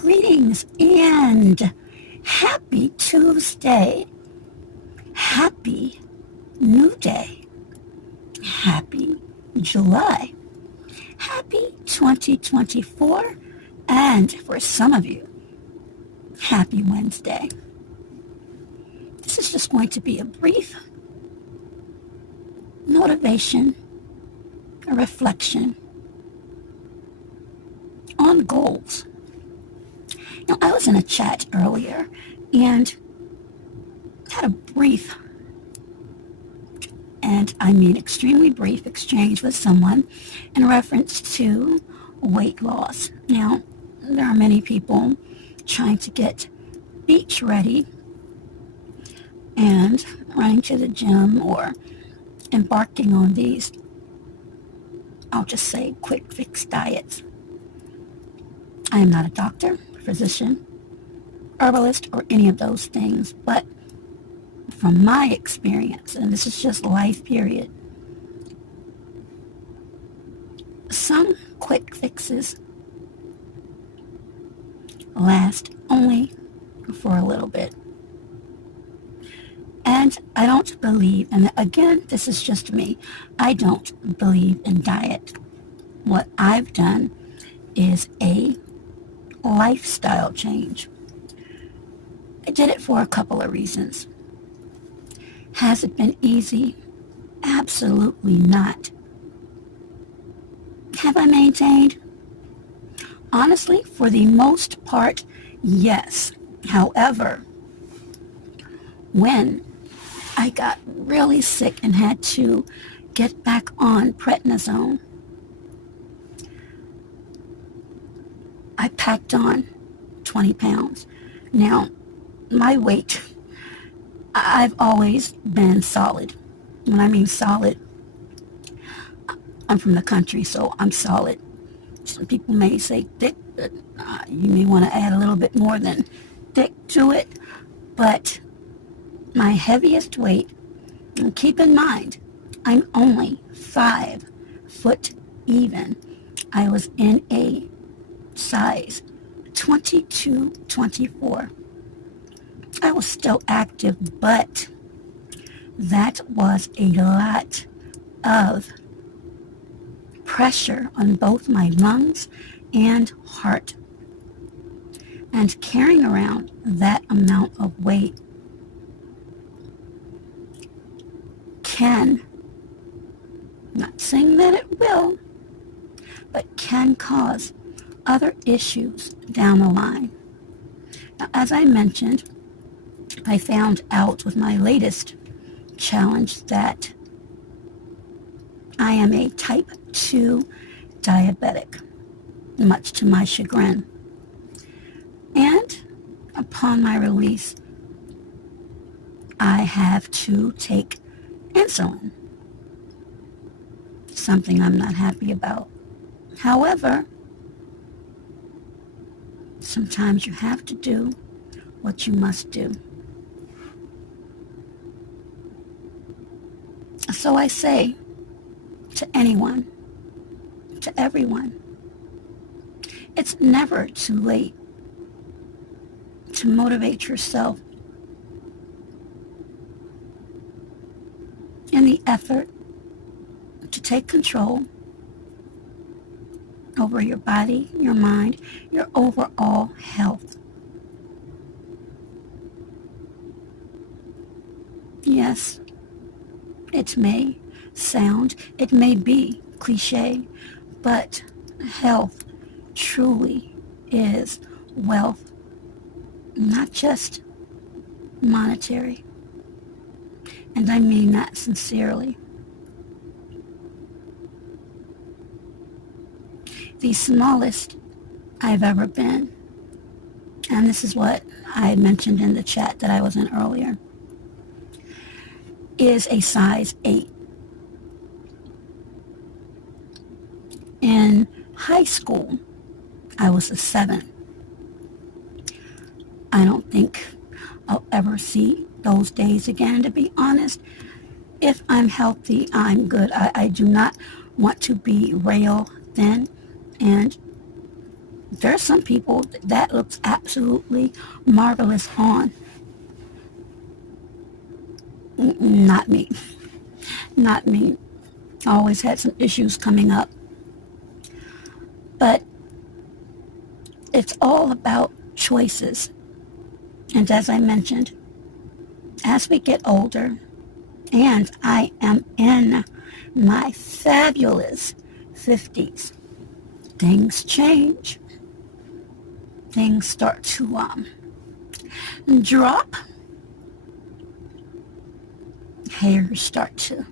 Greetings and happy Tuesday. Happy New Day. Happy July. Happy 2024. And for some of you, happy Wednesday. This is just going to be a brief motivation, a reflection on goals. I was in a chat earlier and had a brief, and I mean extremely brief, exchange with someone in reference to weight loss. Now, there are many people trying to get beach ready and running to the gym or embarking on these, I'll just say, quick fix diets. I am not a doctor, physician, herbalist, or any of those things, but from my experience, and this is just life period, some quick fixes last only for a little bit. And I don't believe, and again, this is just me, I don't believe in diet. What I've done is a lifestyle change. I did it for a couple of reasons. Has it been easy? Absolutely not. Have I maintained? Honestly, for the most part, yes. However, when I got really sick and had to get back on prednisone, I packed on 20 pounds. Now, my weight, I've always been solid. When I mean solid, I'm from the country, so I'm solid. Some people may say thick, but you may want to add a little bit more than thick to it. But my heaviest weight, and keep in mind, I'm only 5 foot even. I was in a size 22, 24. I was still active, but that was a lot of pressure on both my lungs and heart. And carrying around that amount of weight can, not saying that it will, but can cause other issues down the line. Now, as I mentioned, I found out with my latest challenge that I am a type 2 diabetic, much to my chagrin. And upon my release, I have to take insulin, something I'm not happy about. However, sometimes you have to do what you must do. So I say to anyone, to everyone, it's never too late to motivate yourself in the effort to take control over your body, your mind, your overall health. Yes, it may sound, it may be cliche, but health truly is wealth, not just monetary. And I mean that sincerely. The smallest I've ever been, and this is what I mentioned in the chat that I was in earlier, is a size 8. In high school, I was a 7. I don't think I'll ever see those days again, to be honest. If I'm healthy, I'm good. I do not want to be rail thin, and There are some people that looks absolutely marvelous on. Not me. Not me. I always had some issues coming up. But it's all about choices. And as I mentioned, as we get older, and I am in my fabulous 50s, things change. Things start to drop. Hairs start to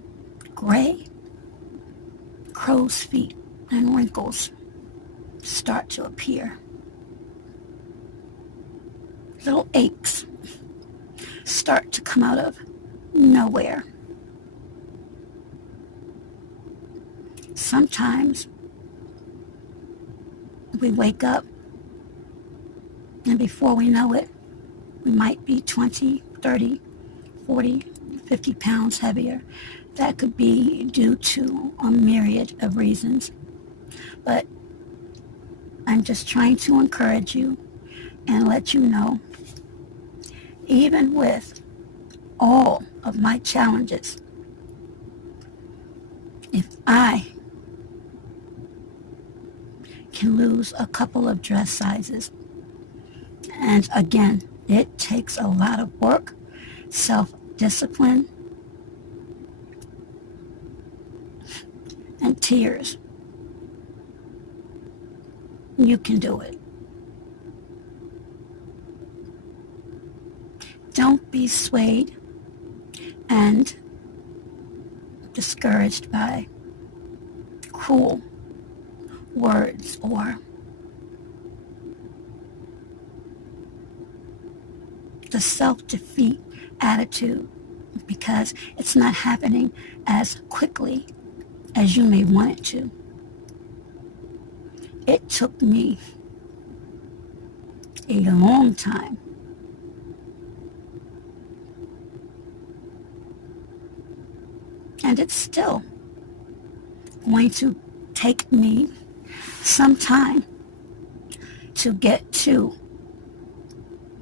gray. Crow's feet and wrinkles start to appear. Little aches start to come out of nowhere. Sometimes we wake up and before we know it, we might be 20, 30, 40, 50 pounds heavier. That could be due to a myriad of reasons. But I'm just trying to encourage you and let you know, even with all of my challenges, if I can lose a couple of dress sizes, and again, it takes a lot of work, self-discipline, and tears. You can do it. Don't be swayed and discouraged by cruel words or the self-defeat attitude, because it's not happening as quickly as you may want it to. It took me a long time and it's still going to take me some time to get to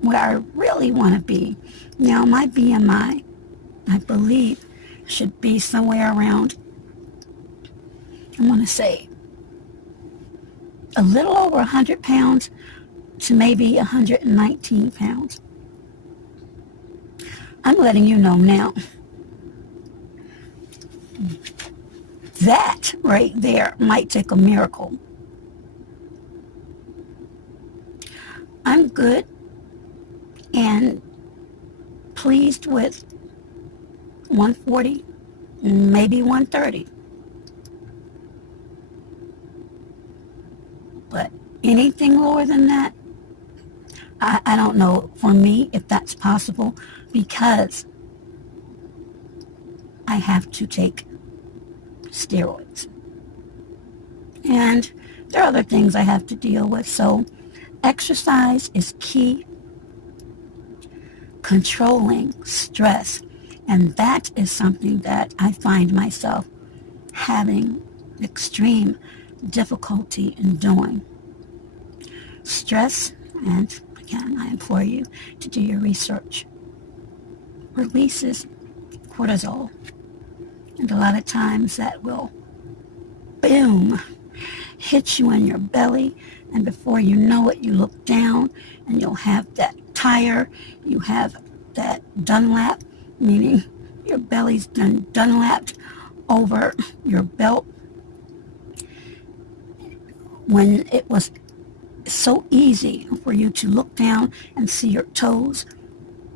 where I really want to be. Now, my BMI, I believe, should be somewhere around, I want to say, a little over 100 pounds to maybe 119 pounds. I'm letting you know now. That right there might take a miracle. I'm good and pleased with 140, maybe 130. But anything lower than that, I don't know for me if that's possible, because I have to take steroids. And there are other things I have to deal with. So exercise is key. Controlling stress. And that is something that I find myself having extreme difficulty in doing. Stress, and again, I implore you to do your research, releases cortisol. And a lot of times that will, boom, hit you in your belly. And before you know it, you look down and you'll have that tire. You have that Dunlap, meaning your belly's Dunlapped over your belt. When it was so easy for you to look down and see your toes,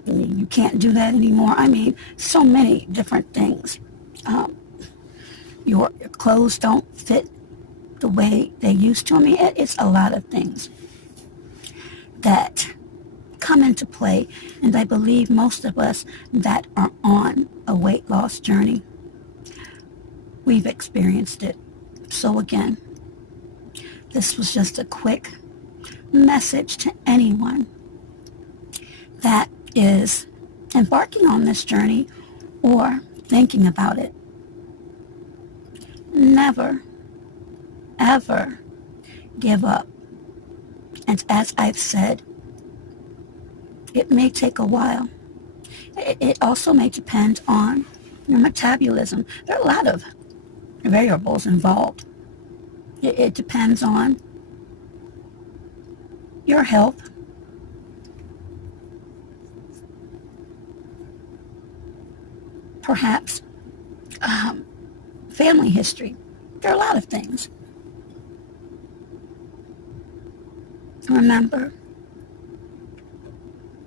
you can't do that anymore. I mean, so many different things. Your clothes don't fit the way they used to. I mean, it's a lot of things that come into play, and I believe most of us that are on a weight loss journey, we've experienced it. So again, this was just a quick message to anyone that is embarking on this journey or thinking about it. Never, ever give up. And as I've said, it may take a while. It also may depend on your metabolism. There are a lot of variables involved. It depends on your health, perhaps family history. There are a lot of things. Remember,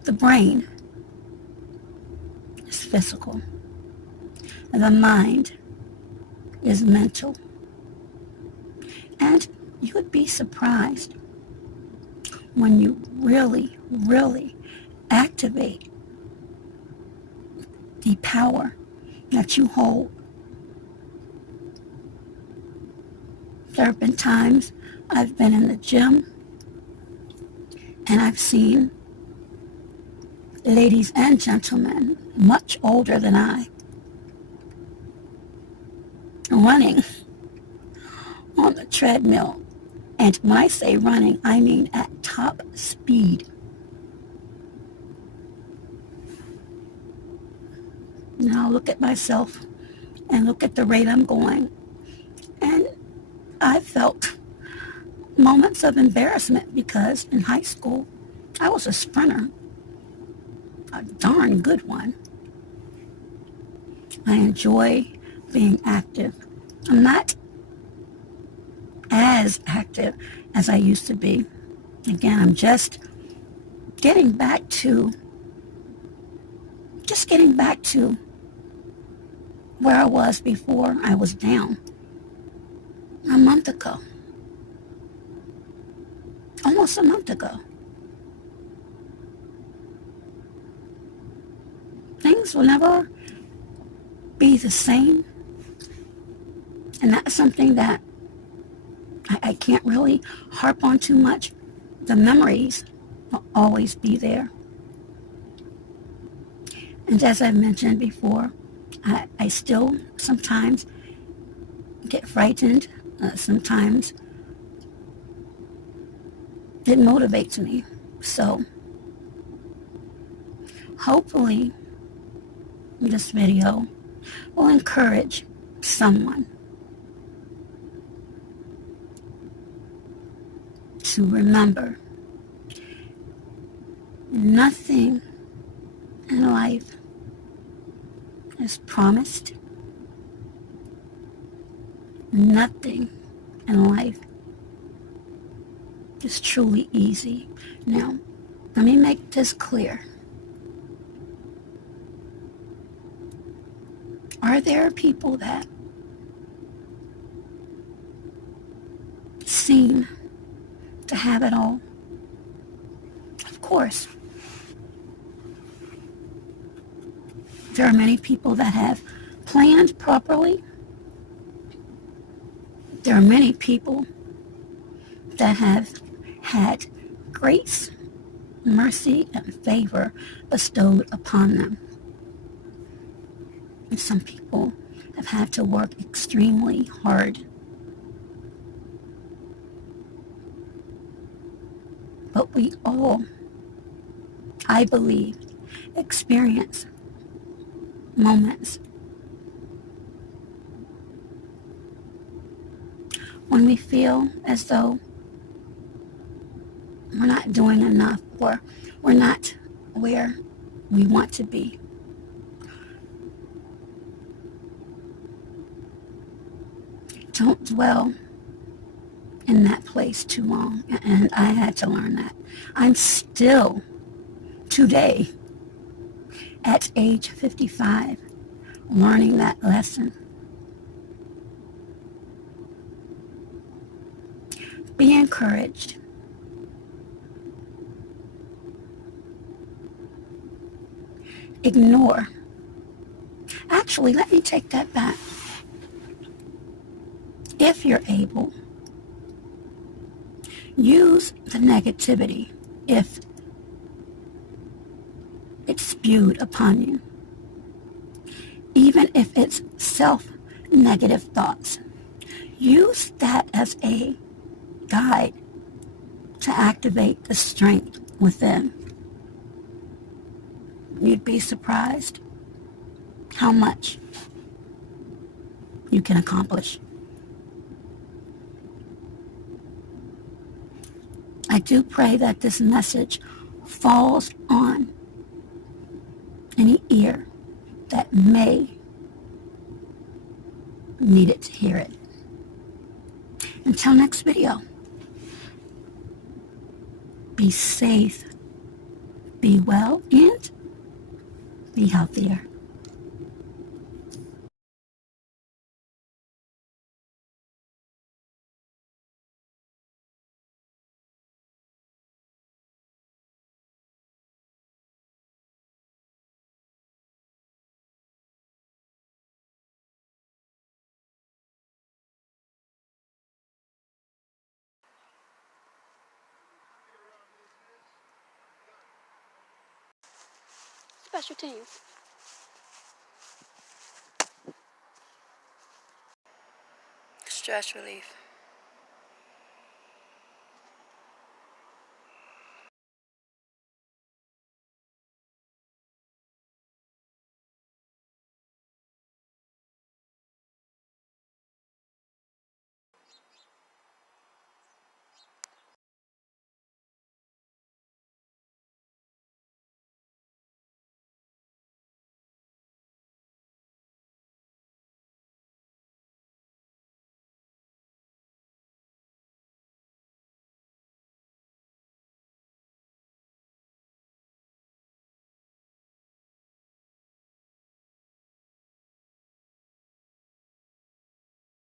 the brain is physical, and the mind is mental. And you would be surprised when you really, really activate the power that you hold. There have been times I've been in the gym and I've seen ladies and gentlemen much older than I running on the treadmill. And when I say running, I mean at top speed. Now look at myself and look at the rate I'm going. And I felt moments of embarrassment because in high school, I was a sprinter, a darn good one. I enjoy being active. I'm not as active as I used to be. Again, I'm just getting back to where I was before I was down a month ago. Almost a month ago. Things will never be the same. And that's something that I can't really harp on too much. The memories will always be there. And as I've mentioned before, I still sometimes get frightened. Sometimes it motivates me. So hopefully this video will encourage someone to remember nothing in life is promised. Nothing in life is truly easy. Now, let me make this clear. Are there people that seem to have it all? Of course. There are many people that have planned properly. There are many people that have had grace, mercy, and favor bestowed upon them. And some people have had to work extremely hard. But we all, I believe, experience moments when we feel as though we're not doing enough or we're not where we want to be. Don't dwell in that place too long. And I had to learn that. I'm still, today, at age 55, learning that lesson. Be encouraged. Ignore. Actually, let me take that back. If you're able, use the negativity if it's spewed upon you. Even if it's self-negative thoughts, use that as a guide to activate the strength within. You'd be surprised how much you can accomplish. I do pray that this message falls on any ear that may need it to hear it. Until next video, be safe, be well, and be healthier. Special teams. Stress relief.